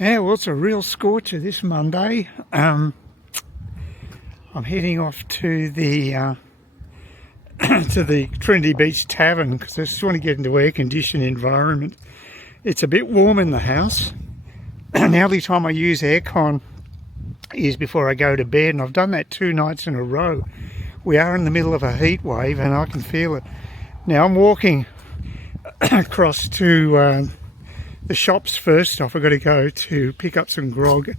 Yeah, well, it's a real scorcher this Monday. I'm heading off to the to the Trinity Beach Tavern because I just want to get into air-conditioned environment. It's a bit warm in the house. And the only time I use aircon is before I go to bed, and I've done that 2 nights in a row. We are in the middle of a heat wave, and I can feel it. Now I'm walking across to the shops first off. I've got to go to pick up some grog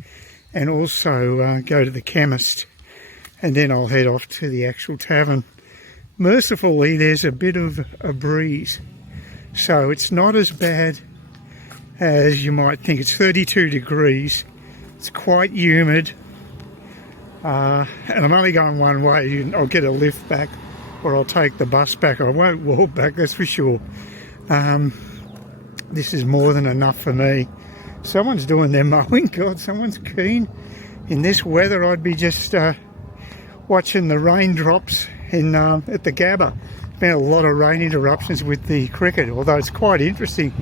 and also go to the chemist, and then I'll head off to the actual tavern. Mercifully, there's a bit of a breeze, so it's not as bad as you might think. It's 32 degrees. It's quite humid, and I'm only going one way. I'll get a lift back or I'll take the bus back. I won't walk back, that's for sure. This is more than enough for me. Someone's doing their mowing. God, someone's keen. In this weather, I'd be just watching the raindrops in at the Gabba. Been a lot of rain interruptions with the cricket, although it's quite interesting.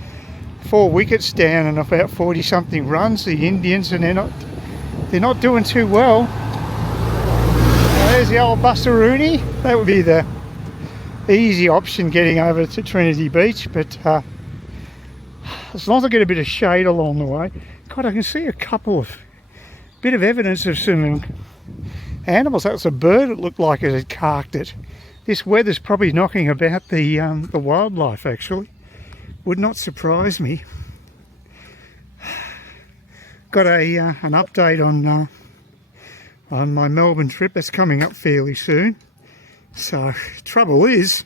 4 wickets down and about 40 something runs, the Indians, and they're not doing too well. There's the old Busaroony. That would be the easy option getting over to Trinity Beach, but as long as I get a bit of shade along the way. God, I can see a bit of evidence of some animals. That was a bird, it looked like it had carked it. This weather's probably knocking about the wildlife, actually. Would not surprise me. Got an update on my Melbourne trip. That's coming up fairly soon. So, trouble is,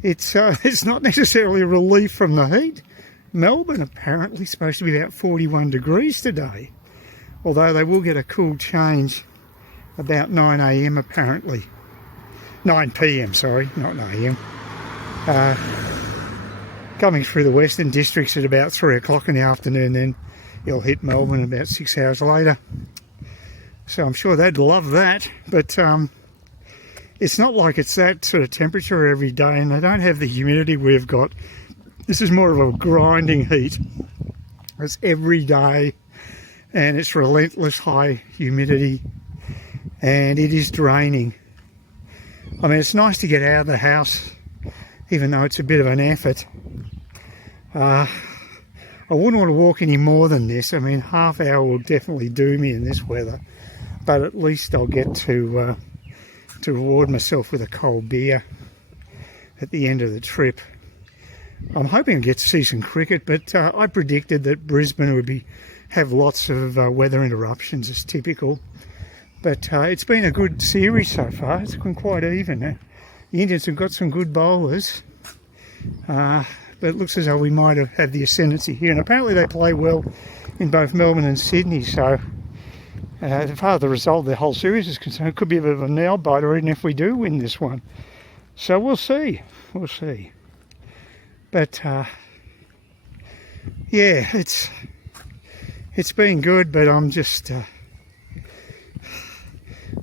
it's not necessarily a relief from the heat. Melbourne apparently supposed to be about 41 degrees today, although they will get a cool change about 9 a.m. apparently. 9 p.m, sorry, not 9 a.m. Coming through the Western Districts at about 3 o'clock in the afternoon, then you'll hit Melbourne about 6 hours later. So I'm sure they'd love that, but it's not like it's that sort of temperature every day, and they don't have the humidity we've got. This is more of a grinding heat. It's every day, and it's relentless high humidity, and it is draining. I mean, it's nice to get out of the house, even though it's a bit of an effort. I wouldn't want to walk any more than this. I mean, half hour will definitely do me in this weather, but at least I'll get to reward myself with a cold beer at the end of the trip. I'm hoping I get to see some cricket, but I predicted that Brisbane would have lots of weather interruptions as typical. But it's been a good series so far. It's been quite even. The Indians have got some good bowlers, but it looks as though we might have the ascendancy here. And apparently they play well in both Melbourne and Sydney, so as far as the result of the whole series is concerned, it could be a bit of a nail biter even if we do win this one. So we'll see. We'll see. But yeah, it's been good, but I'm just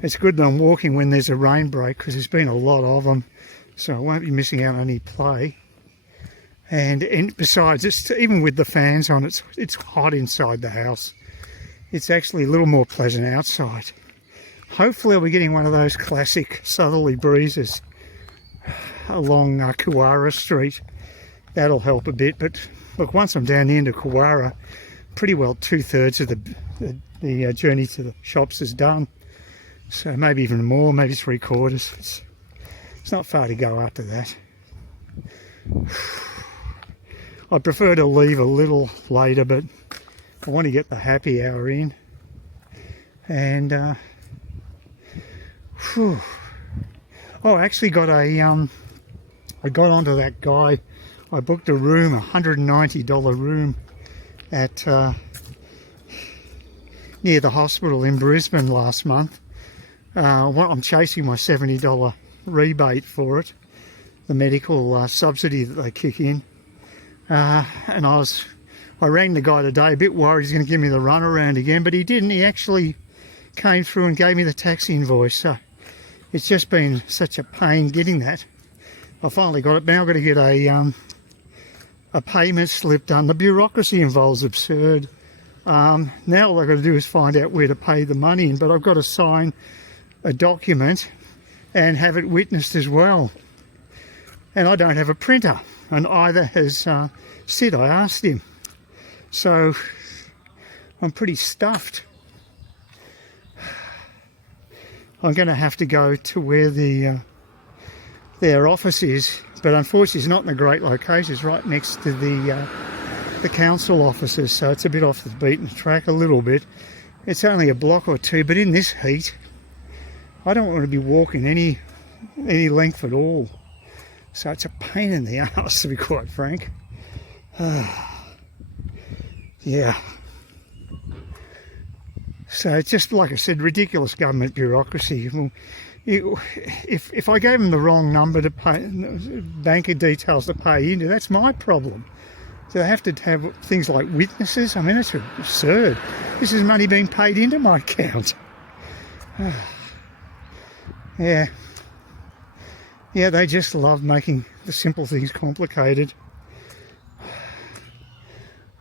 it's good that I'm walking when there's a rain break, because there's been a lot of them, so I won't be missing out on any play. And besides, even with the fans on, it's hot inside the house. It's actually a little more pleasant outside. Hopefully I'll be getting one of those classic southerly breezes along Kuwara Street. That'll help a bit. But look, once I'm down the end of Kuwara, pretty well 2/3 of the journey to the shops is done. So maybe even more, maybe 3/4. It's not far to go after that. I prefer to leave a little later, but I want to get the happy hour in. And I actually got I got onto that guy. I booked a room, $190 room at near the hospital in Brisbane last month. I'm chasing my $70 rebate for it, the medical subsidy that they kick in. And I rang the guy today, a bit worried he's going to give me the runaround again, but he didn't. He actually came through and gave me the taxi invoice. So it's just been such a pain getting that. I finally got it. Now I've got to get a a payment slip done. The bureaucracy involved is absurd. Now all I've got to do is find out where to pay the money in, but I've got to sign a document and have it witnessed as well. And I don't have a printer, and either has Sid. I asked him. So I'm pretty stuffed. I'm going to have to go to where their office is, but unfortunately it's not in a great location. It's right next to the council offices, so it's a bit off the beaten track a little bit. It's only a block or two, but in this heat I don't want to be walking any length at all, so it's a pain in the arse, to be quite frank. Yeah, so it's just like I said, ridiculous government bureaucracy. Well, if I gave them the wrong number to pay, banker details to pay into, that's my problem. So they have to have things like witnesses. I mean, it's absurd. This is money being paid into my account. Yeah, they just love making the simple things complicated.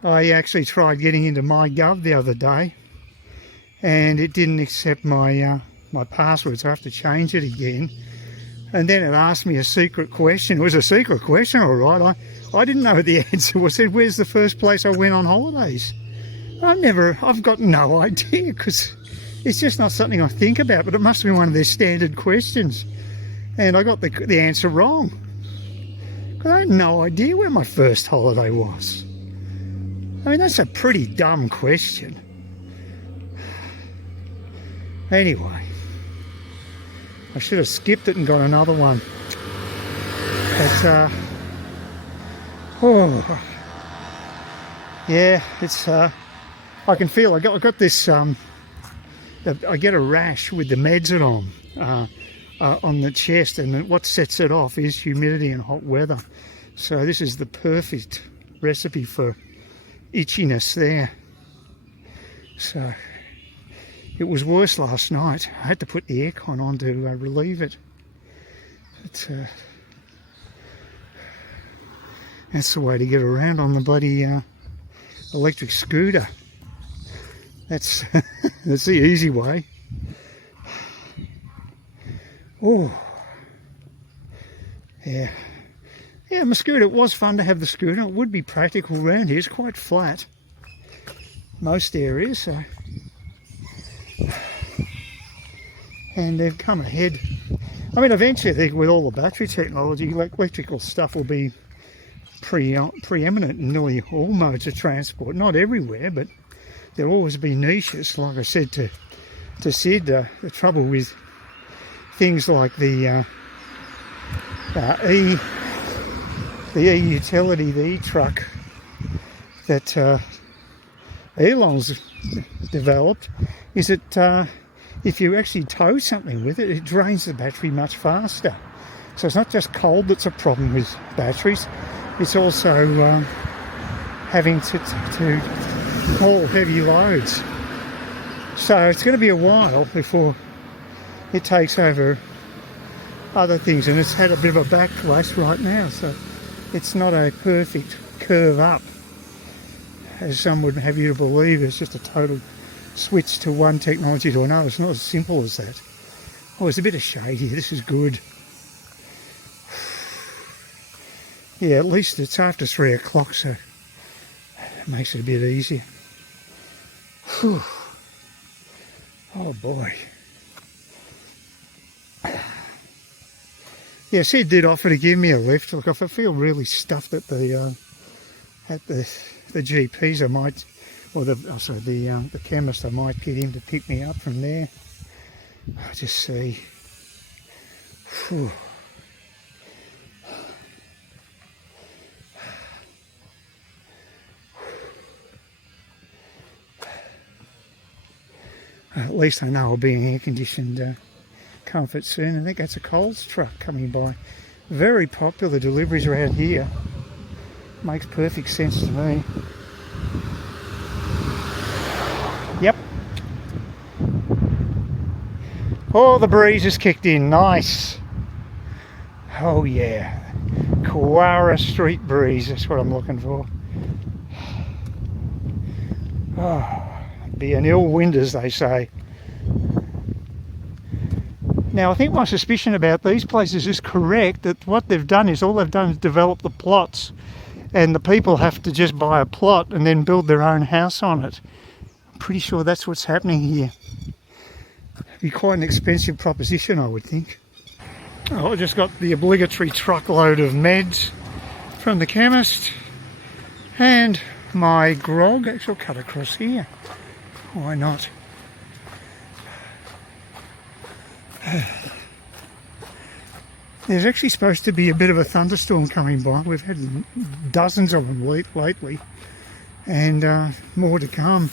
I actually tried getting into MyGov the other day, and it didn't accept my my password, so I have to change it again. And then it asked me a secret question. It was a secret question, all right. I didn't know what the answer was. It said, where's the first place I went on holidays? I've got no idea, because it's just not something I think about, but it must have been one of their standard questions. And I got the answer wrong, because I had no idea where my first holiday was. I mean, that's a pretty dumb question. Anyway, I should have skipped it and got another one. But, yeah, it's, I can feel, I got this, I get a rash with the meds on the chest, and what sets it off is humidity and hot weather. So this is the perfect recipe for itchiness there. So it was worse last night. I had to put the aircon on to relieve it. But that's the way to get around on the bloody electric scooter. That's that's the easy way. Oh, yeah. Yeah, my scooter, it was fun to have the scooter. It would be practical around here. It's quite flat, most areas, so. And they've come ahead. I mean, eventually I think with all the battery technology, electrical stuff will be preeminent in nearly all modes of transport. Not everywhere, but there'll always be niches. Like I said to Sid, the trouble with things like the e-utility, the e-truck that Elon's developed, is that if you actually tow something with it, it drains the battery much faster. So it's not just cold that's a problem with batteries, it's also having to haul heavy loads. So it's going to be a while before it takes over other things, and it's had a bit of a backlash right now, so it's not a perfect curve up, as some would have you to believe. It's just a total switch to one technology to another. It's not as simple as that. Oh, it's a bit of shade here. This is good. Yeah, at least it's after 3 o'clock, so it makes it a bit easier. Whew. Oh boy. Yeah, Sid did offer to give me a lift. Look, if I feel really stuffed at the GPs, I might, or the chemist, I might get him to pick me up from there. I'll just see. Whew. At least I know I'll be in air-conditioned comfort soon. I think that's a Coles truck coming by. Very popular deliveries around here. Makes perfect sense to me. Yep. Oh, the breeze has kicked in. Nice. Oh yeah. Quara street breeze, that's what I'm looking for. Oh, be an ill wind, as they say. Now, I think my suspicion about these places is correct, that what they've done is all they've done is develop the plots, and the people have to just buy a plot and then build their own house on it. I'm pretty sure that's what's happening here. It'd be quite an expensive proposition, I would think. Oh, I just got the obligatory truckload of meds from the chemist, and my grog. Actually, I'll cut across here. Why not? There's actually supposed to be a bit of a thunderstorm coming by. We've had dozens of them lately, and more to come.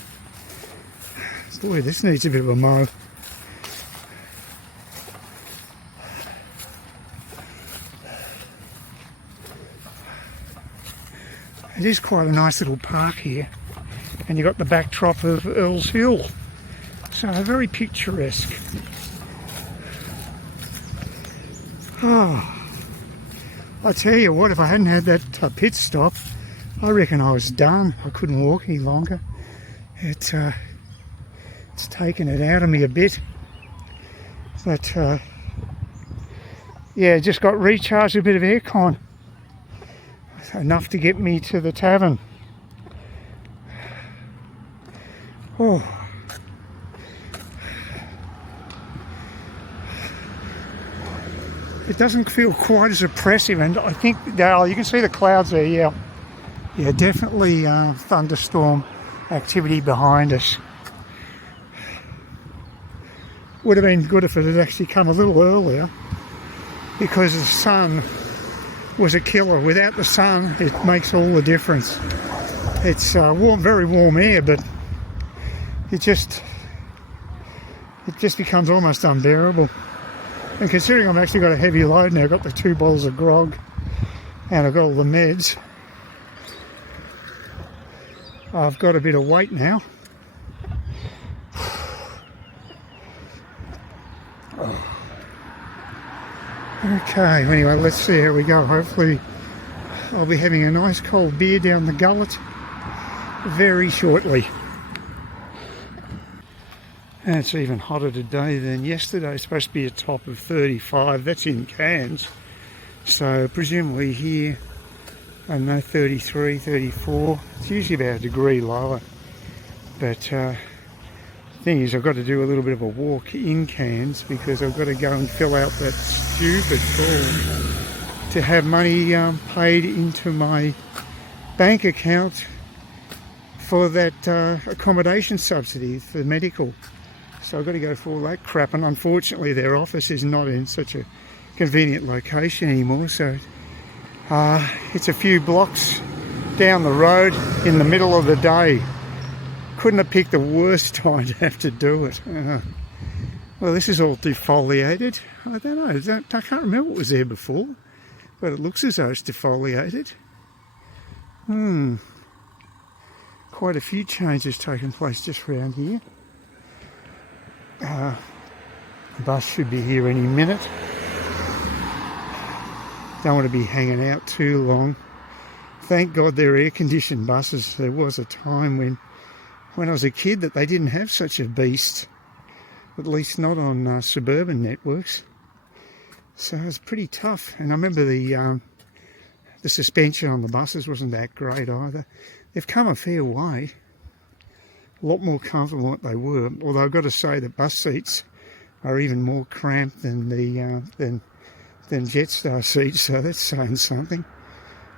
Boy, this needs a bit of a mow. It is quite a nice little park here, and you've got the backdrop of Earl's Hill, so very picturesque. Oh, I tell you what, if I hadn't had that pit stop, I reckon I was done. I couldn't walk any longer. It's taken it out of me a bit, but yeah, just got recharged a bit of aircon, enough to get me to the tavern. Oh. It doesn't feel quite as oppressive, and I think, Dale, you can see the clouds there, yeah, definitely thunderstorm activity behind us. Would have been good if it had actually come a little earlier, because the sun was a killer. Without the sun, it makes all the difference. It's warm, very warm air, but it just becomes almost unbearable. And considering I've actually got a heavy load now, I've got the 2 bottles of grog and I've got all the meds, I've got a bit of weight now. Okay, anyway, let's see how we go. Hopefully I'll be having a nice cold beer down the gullet very shortly. And it's even hotter today than yesterday. It's supposed to be a top of 35. That's in Cairns. So presumably here, I don't know, 33, 34. It's usually about a degree lower. But the thing is, I've got to do a little bit of a walk in Cairns because I've got to go and fill out that stupid form to have money paid into my bank account for that accommodation subsidy for medical. So I've got to go for all that crap, and unfortunately their office is not in such a convenient location anymore, so it's a few blocks down the road in the middle of the day. Couldn't have picked the worst time to have to do it. Well, this is all defoliated. I don't know, I can't remember what was there before, but it looks as though it's defoliated. Quite a few changes taking place just around here. The bus should be here any minute. Don't want to be hanging out too long. Thank God they're air-conditioned buses. There was a time when I was a kid that they didn't have such a beast, at least not on suburban networks. So it was pretty tough. And I remember the suspension on the buses wasn't that great either. They've come a fair way. A lot more comfortable than what they were, although I've got to say the bus seats are even more cramped than the than Jetstar seats, so that's saying something.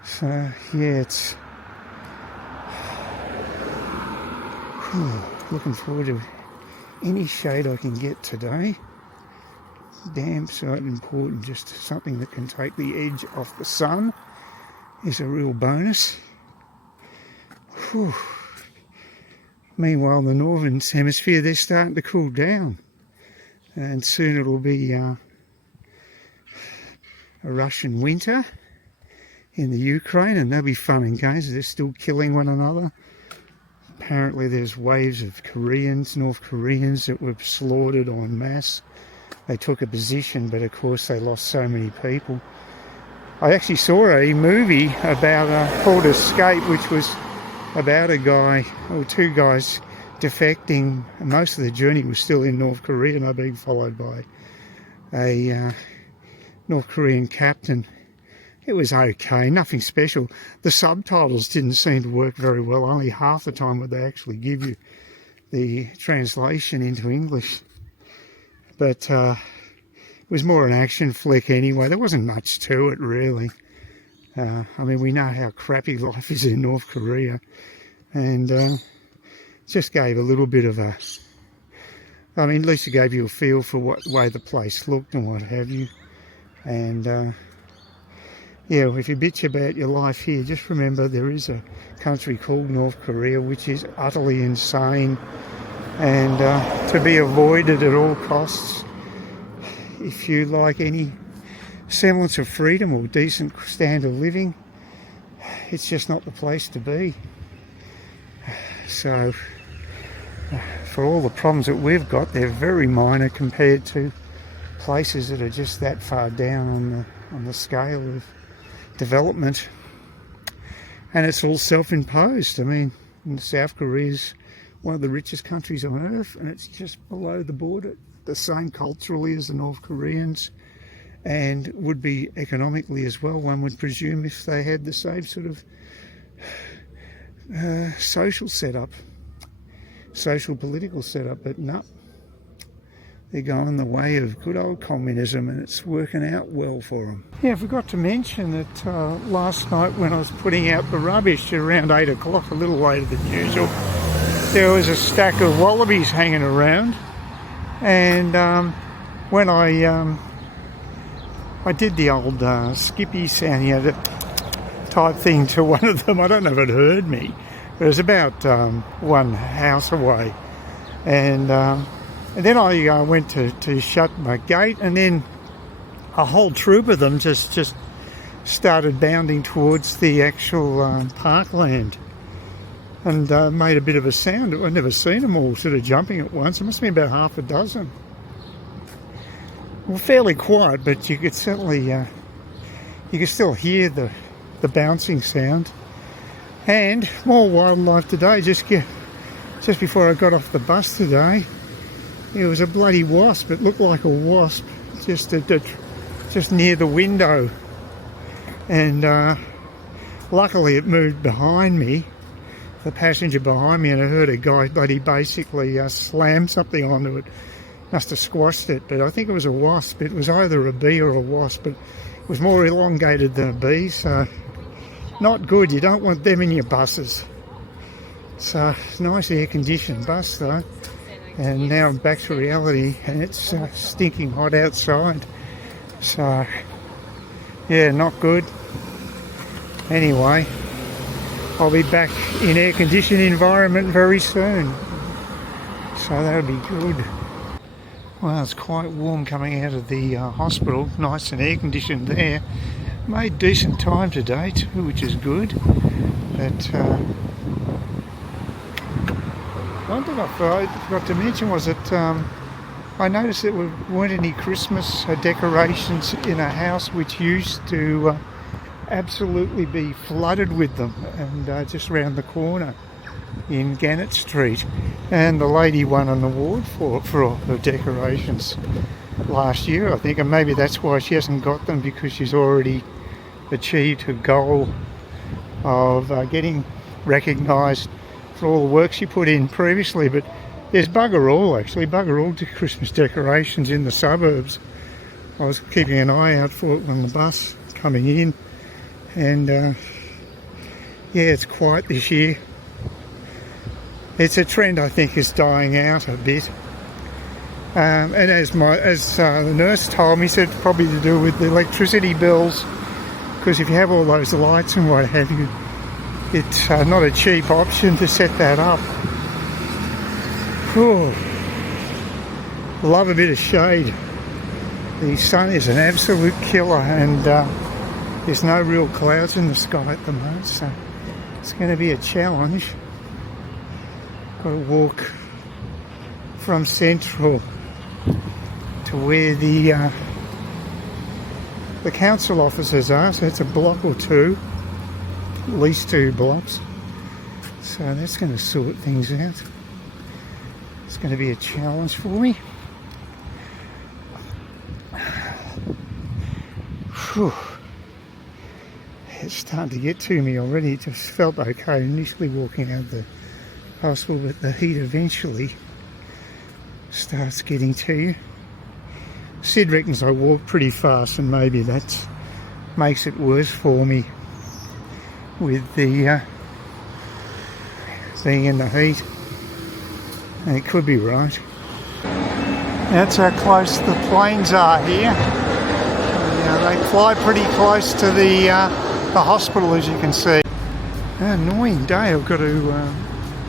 So yeah, it's looking forward to any shade I can get today. Damn so important, just something that can take the edge off the sun is a real bonus. Whew. Meanwhile, the northern hemisphere, they're starting to cool down, and soon it'll be a Russian winter in the Ukraine, and that'll be fun and games. They're still killing one another. Apparently there's waves of Koreans, North Koreans, that were slaughtered en masse. They took a position, but of course they lost so many people. I actually saw a movie about called Escape, which was about a guy or two guys defecting. Most of the journey was still in North Korea, and they're being followed by a North Korean captain. It was okay, nothing special. The subtitles didn't seem to work very well. Only half the time would they actually give you the translation into English. But it was more an action flick anyway. There wasn't much to it, really. I mean, we know how crappy life is in North Korea. And just gave a little bit of a... I mean, at least it gave you a feel for what way the place looked and what have you. And... yeah, if you bitch about your life here, just remember there is a country called North Korea which is utterly insane and to be avoided at all costs. If you like any semblance of freedom or decent standard of living, it's just not the place to be. So, for all the problems that we've got, they're very minor compared to places that are just that far down on the scale of development, and it's all self-imposed. I mean, South Korea is one of the richest countries on earth, and it's just below the border, the same culturally as the North Koreans, and would be economically as well, one would presume, if they had the same sort of social setup, social political setup. But no, they're going the way of good old communism, and it's working out well for them. Yeah, I forgot to mention that last night when I was putting out the rubbish around 8 o'clock, a little later than usual, there was a stack of wallabies hanging around. And when I did the old skippy sound, you know, the type thing to one of them, I don't know if it heard me, but it was about one house away. And then I went to shut my gate, and then a whole troop of them just started bounding towards the actual parkland and made a bit of a sound. I'd never seen them all sort of jumping at once. It must have been about half a dozen. Well, fairly quiet, but you could certainly, you could still hear the bouncing sound. And more wildlife today. Just before I got off the bus today, it was a bloody wasp. It looked like a wasp just near the window, and luckily it moved behind me, the passenger behind me, and I heard a guy bloody basically slam something onto it. Must have squashed it, but I think it was a wasp. It was either a bee or a wasp, but it was more elongated than a bee, so not good. You don't want them in your buses. So nice air-conditioned bus though. And now I'm back to reality, and it's stinking hot outside. So, yeah, not good. Anyway, I'll be back in air-conditioned environment very soon. So that'll be good. Well, it's quite warm coming out of the hospital. Nice and air-conditioned there. Made decent time today too, which is good. But one thing I forgot to mention was that I noticed that there weren't any Christmas decorations in a house which used to absolutely be flooded with them, and just round the corner in Gannett Street. And the lady won an award for all the decorations last year, I think, and maybe that's why she hasn't got them, because she's already achieved her goal of getting recognised for all the work she put in previously. But there's bugger all to Christmas decorations in the suburbs. I was keeping an eye out for it on the bus coming in, and yeah, it's quiet this year. It's a trend I think is dying out a bit, and as the nurse told me, said probably to do with the electricity bills, because if you have all those lights and what have you, it's not a cheap option to set that up. Whew. Love a bit of shade. The sun is an absolute killer, and there's no real clouds in the sky at the moment, so it's going to be a challenge. Got to walk from Central to where the the council offices are, so it's a block or two, at least 2 blocks. So that's going to sort things out. It's going to be a challenge for me. Whew. It's starting to get to me already. It just felt okay initially walking out of the hospital, but the heat eventually starts getting to you. Sid reckons I walk pretty fast, and maybe that makes it worse for me with the being in the heat. And it could be right. That's how close the planes are here. They fly pretty close to the hospital, as you can see. An annoying day. I've got to.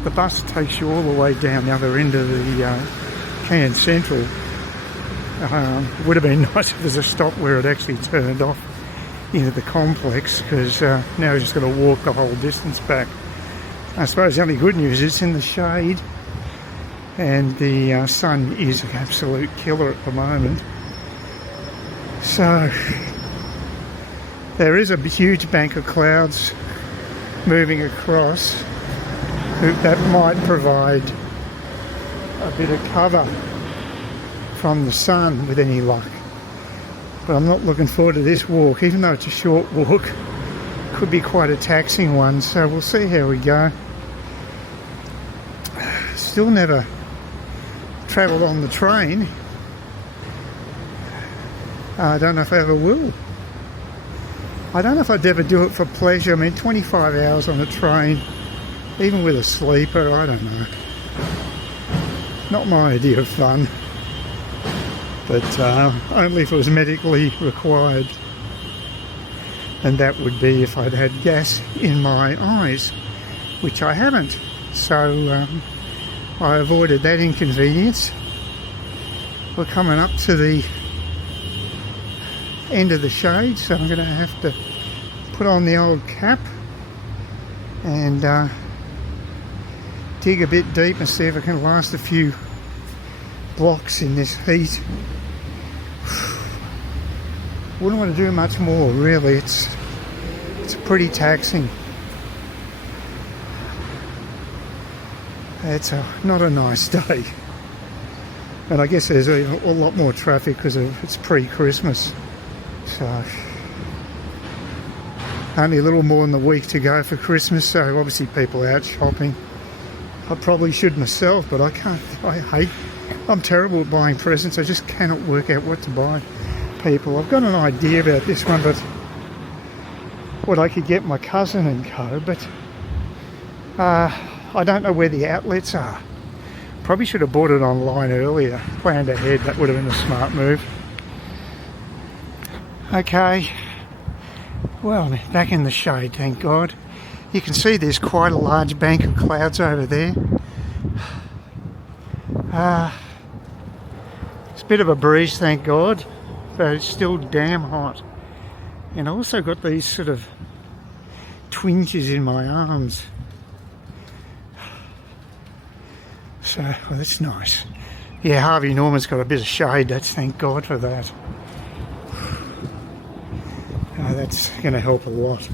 The bus takes you all the way down the other end of the Cairns Central. It would have been nice if there's a stop where it actually turned off into the complex, because now we're just going to walk the whole distance back. I suppose the only good news is it's in the shade, and the sun is an absolute killer at the moment. So there is a huge bank of clouds moving across that might provide a bit of cover from the sun with any luck. But I'm not looking forward to this walk, even though it's a short walk. Could be quite a taxing one, so we'll see how we go. Still never travelled on the train. I don't know if I ever will. I don't know if I'd ever do it for pleasure. I mean, 25 hours on a train, even with a sleeper, I don't know. Not my idea of fun. But only if it was medically required. And that would be if I'd had gas in my eyes, which I haven't. So I avoided that inconvenience. We're coming up to the end of the shade, so I'm going to have to put on the old cap and dig a bit deep and see if I can last a few blocks in this heat. Wouldn't want to do much more, really. It's pretty taxing. It's not a nice day, and I guess there's a lot more traffic because it's pre-Christmas. So only a little more than a week to go for Christmas, so obviously people are out shopping. I probably should myself, but I can't. I'm terrible at buying presents. I just cannot work out what to buy people. I've got an idea about this one, but what I could get my cousin and co, but I don't know where the outlets are. Probably should have bought it online earlier, planned ahead. That would have been a smart move. Okay, well, back in the shade, thank God. You can see there's quite a large bank of clouds over there. It's a bit of a breeze, thank God, but it's still damn hot. And I also got these sort of twinges in my arms. So, well, that's nice. Yeah, Harvey Norman's got a bit of shade, thank God for that. That's going to help a lot.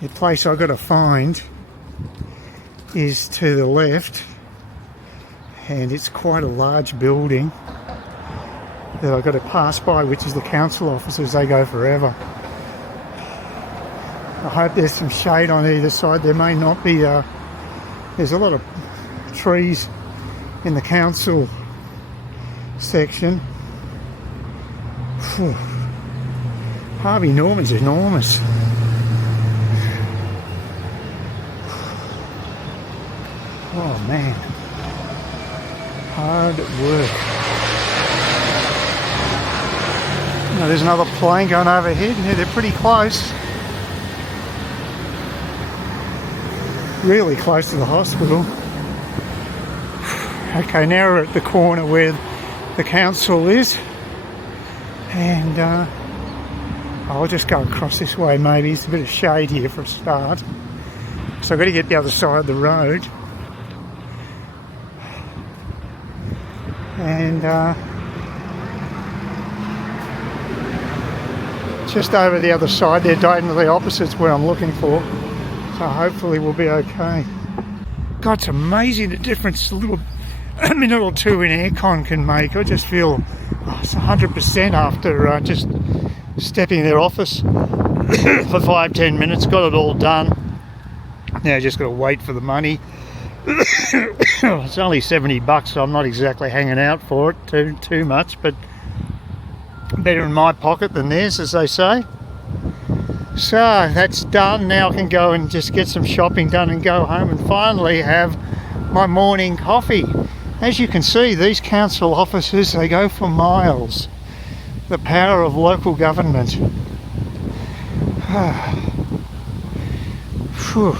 The place I've got to find is to the left, and it's quite a large building that I've got to pass by, which is the council offices. They go forever. I hope there's some shade on either side. There may not be. There's a lot of trees in the council section. Whew. Harvey Norman's enormous. Oh man, hard work. Now there's another plane going overhead. Yeah, they're pretty close. Really close to the hospital. Okay, now we're at the corner where the council is, and I'll just go across this way maybe. It's a bit of shade here for a start. So I've got to get the other side of the road. And just over the other side there, diagonally opposite's where I'm looking for. So hopefully we'll be okay. God, it's amazing the difference a minute or two in aircon can make. I just feel it's 100% after just stepping in their office for 5-10 minutes. Got it all done. Now just got to wait for the money. It's only $70, so I'm not exactly hanging out for it too much, but better in my pocket than theirs, as they say. So that's done. Now I can go and just get some shopping done and go home and finally have my morning coffee. As you can see, these council offices, they go for miles. The power of local government. Phew.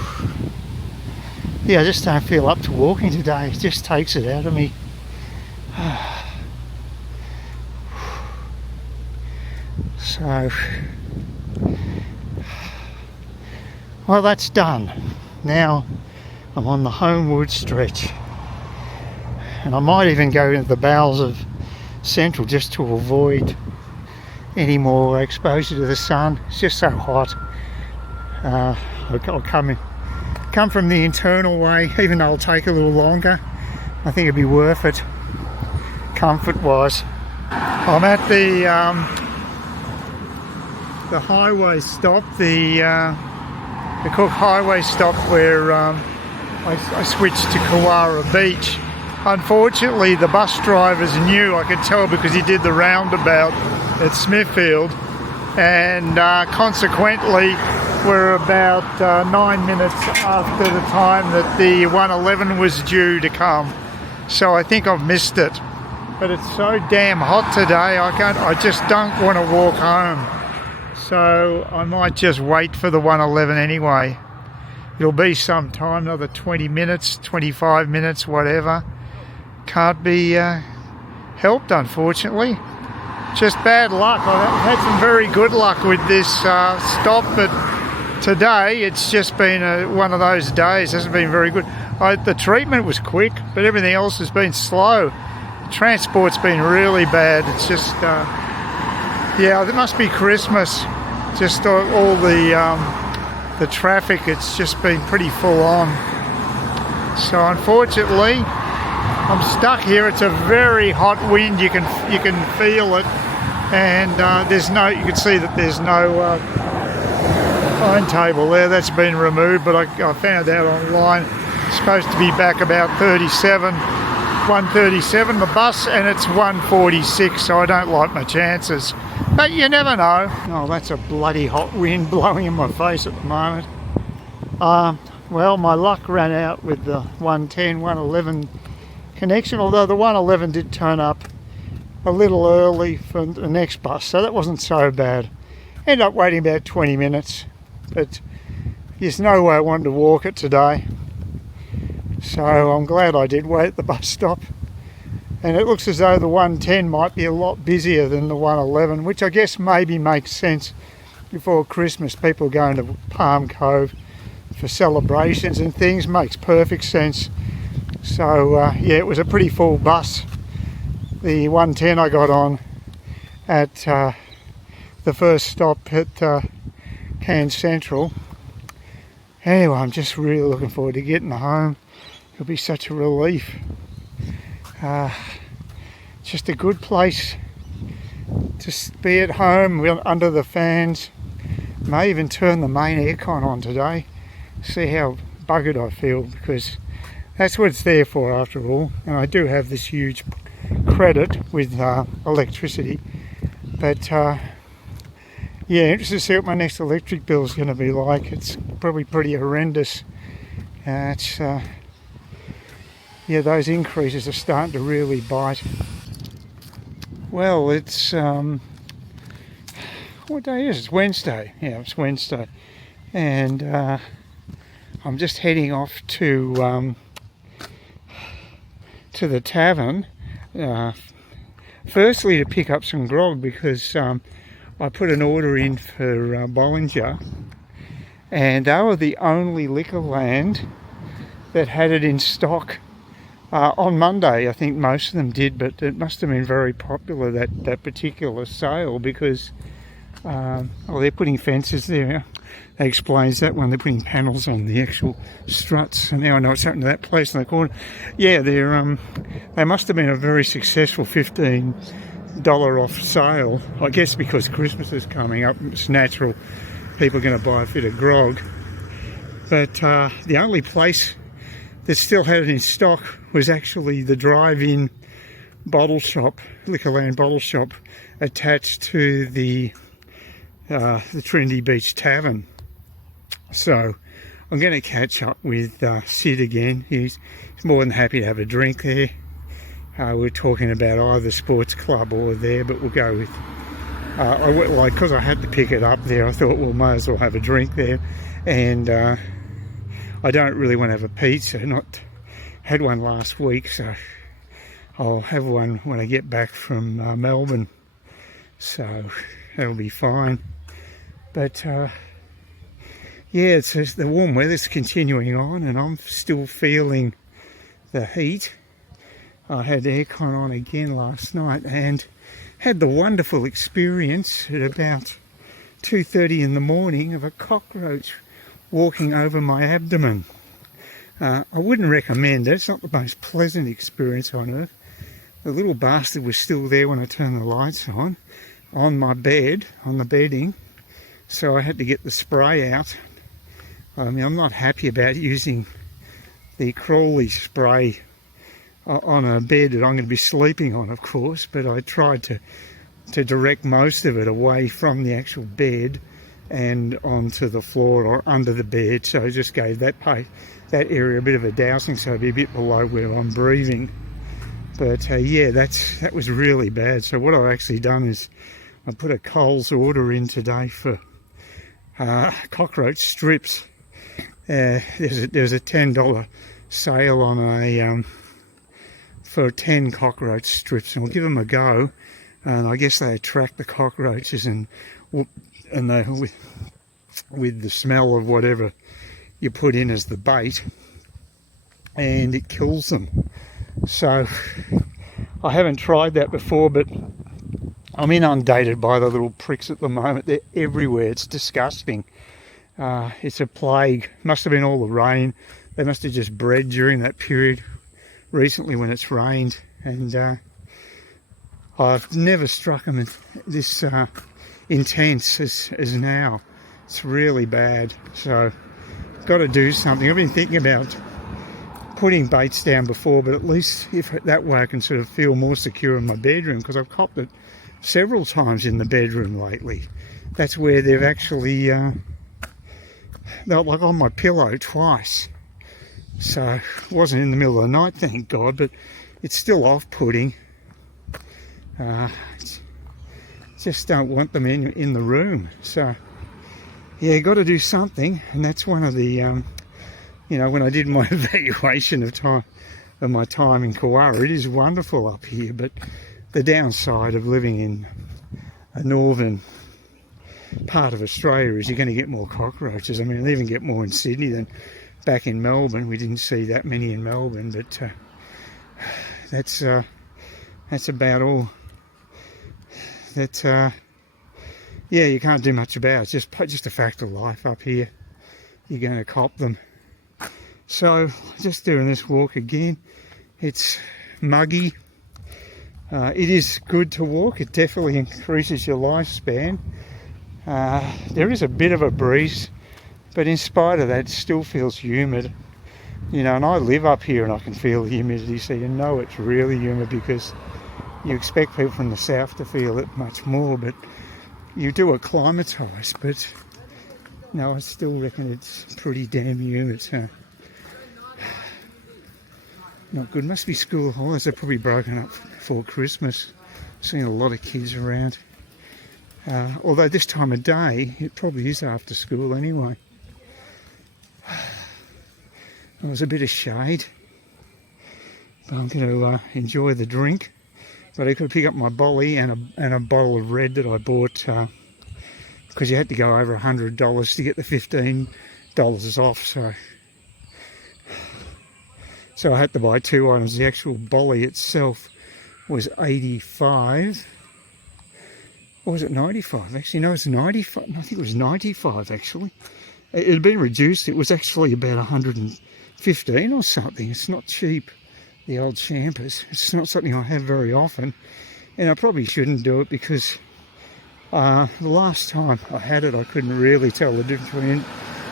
Yeah, I just don't feel up to walking today. It just takes it out of me. So, well, that's done. Now I'm on the homeward stretch. And I might even go into the bowels of Central just to avoid any more exposure to the sun. It's just so hot. I'll come from the internal way, even though it'll take a little longer. I think it'd be worth it, comfort-wise. I'm at the highway stop, the Cook Highway stop, where I switched to Kawara Beach. Unfortunately, the bus driver's new. I could tell because he did the roundabout at Smithfield, and consequently we're about 9 minutes after the time that the 111 was due to come. So I think I've missed it. But it's so damn hot today, I just don't want to walk home. So I might just wait for the 111 anyway. It'll be some time, another 20 minutes, 25 minutes, whatever. Can't be helped, unfortunately. Just bad luck. I've had some very good luck with this stop, but today it's just been one of those days. It hasn't been very good. The treatment was quick, but everything else has been slow. The transport's been really bad. It's just, yeah, it must be Christmas. Just all the traffic, it's just been pretty full on. So unfortunately, I'm stuck here. It's a very hot wind. You can feel it, and you can see that there's no timetable there. That's been removed, but I found out online it's supposed to be back about 1:37 the bus, and it's 1:46, so I don't like my chances, but you never know. Oh, that's a bloody hot wind blowing in my face at the moment. Well, my luck ran out with the 110 111 connection, although the 111 did turn up a little early for the next bus, so that wasn't so bad. Ended up waiting about 20 minutes, but there's no way I wanted to walk it today. So I'm glad I did wait at the bus stop. And it looks as though the 110 might be a lot busier than the 111, which I guess maybe makes sense. Before Christmas, people are going to Palm Cove for celebrations and things. Makes perfect sense. So yeah, it was a pretty full bus. The 110 I got on at the first stop at Cairns Central. Anyway, I'm just really looking forward to getting home. It'll be such a relief. Just a good place to be at home under the fans. May even turn the main aircon on today. See how buggered I feel, because that's what it's there for after all. And I do have this huge credit with electricity. But yeah, interested to see what my next electric bill is going to be like. It's probably pretty horrendous. Yeah, those increases are starting to really bite. Well, it's what day is it? It's Wednesday. Yeah, it's Wednesday, and I'm just heading off to the tavern. Firstly, to pick up some grog, because I put an order in for Bollinger, and they were the only Liquorland that had it in stock on Monday. I think most of them did, but it must have been very popular, that particular sale, because they're putting fences there. That explains that one. They're putting panels on the actual struts. And now I know what's happened to that place in the corner. Yeah, they must have been a very successful $15 off sale. I guess because Christmas is coming up, it's natural people are going to buy a bit of grog. But the only place that still had it in stock was actually the drive-in bottle shop, Liquorland bottle shop, attached to the Trinity Beach Tavern. So I'm going to catch up with Sid again. He's more than happy to have a drink there. We're talking about either sports club or there, but we'll go with because I had to pick it up there. I thought, well, may as well have a drink there. And I don't really want to have a pizza. Had one last week, so I'll have one when I get back from Melbourne. So that'll be fine. But yeah, it's just the warm weather's continuing on, and I'm still feeling the heat. I had aircon on again last night and had the wonderful experience at about 2:30 in the morning of a cockroach walking over my abdomen. I wouldn't recommend it. It's not the most pleasant experience on earth. The little bastard was still there when I turned the lights on my bed, on the bedding. So I had to get the spray out. I mean, I'm not happy about using the Crawley spray on a bed that I'm going to be sleeping on, of course, but I tried to direct most of it away from the actual bed and onto the floor or under the bed. So I just gave that area a bit of a dousing, so it'd be a bit below where I'm breathing. But yeah, that was really bad. So what I've actually done is I put a Coles order in today for cockroach strips. There's a $10 sale on for 10 cockroach strips, and we'll give them a go. And I guess they attract the cockroaches, and they with the smell of whatever you put in as the bait, and it kills them. So I haven't tried that before, but I'm inundated by the little pricks at the moment. They're everywhere. It's disgusting. It's a plague. Must have been all the rain. They must have just bred during that period recently when it's rained, and I've never struck them this intense as now. It's really bad. So got to do something. I've been thinking about putting baits down before, but at least if that way I can sort of feel more secure in my bedroom, because I've copped it several times in the bedroom lately. That's where they've actually they're like on my pillow twice. So it wasn't in the middle of the night, thank God, but it's still off-putting. Just don't want them in the room. So yeah, got to do something, and that's one of the you know, when I did my evaluation of my time in Kauai, it is wonderful up here, but the downside of living in a northern part of Australia is you're going to get more cockroaches. I mean, they even get more in Sydney than back in Melbourne. We didn't see that many in Melbourne, but that's about all. Yeah, you can't do much about it. It's just a fact of life up here. You're going to cop them. So just doing this walk again. It's muggy. It is good to walk. It definitely increases your lifespan. There is a bit of a breeze, but in spite of that, it still feels humid. You know, and I live up here and I can feel the humidity, so you know it's really humid, because you expect people from the south to feel it much more, but you do acclimatise. But no, I still reckon it's pretty damn humid. So not good. Must be school holidays. They're probably broken up for Christmas. Seeing a lot of kids around. Although this time of day, it probably is after school anyway. There's a bit of shade. But I'm going to enjoy the drink. But I could pick up my bolly and a bottle of red that I bought because you had to go over $100 to get the $15 off. So I had to buy two items. The actual bolly itself was $85, Or was it 95? Actually, no, it's 95. I think it was 95, actually. It had been reduced. It was actually about 115 or something. It's not cheap, the old champers. It's not something I have very often. And I probably shouldn't do it because the last time I had it, I couldn't really tell the difference between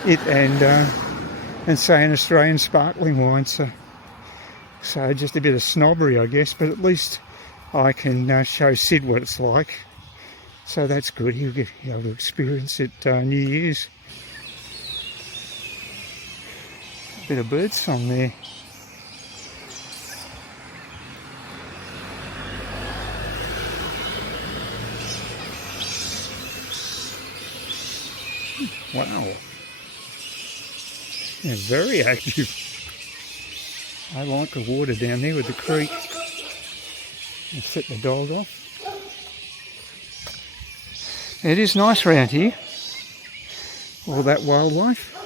it and say an Australian sparkling wine. So just a bit of snobbery, I guess. But at least I can show Sid what it's like. So that's good. He'll get able to experience it New Year's. A bit of bird song there. Wow. They're very active. I like the water down there with the creek. I'll set the dog off. It is nice around here. All that wildlife.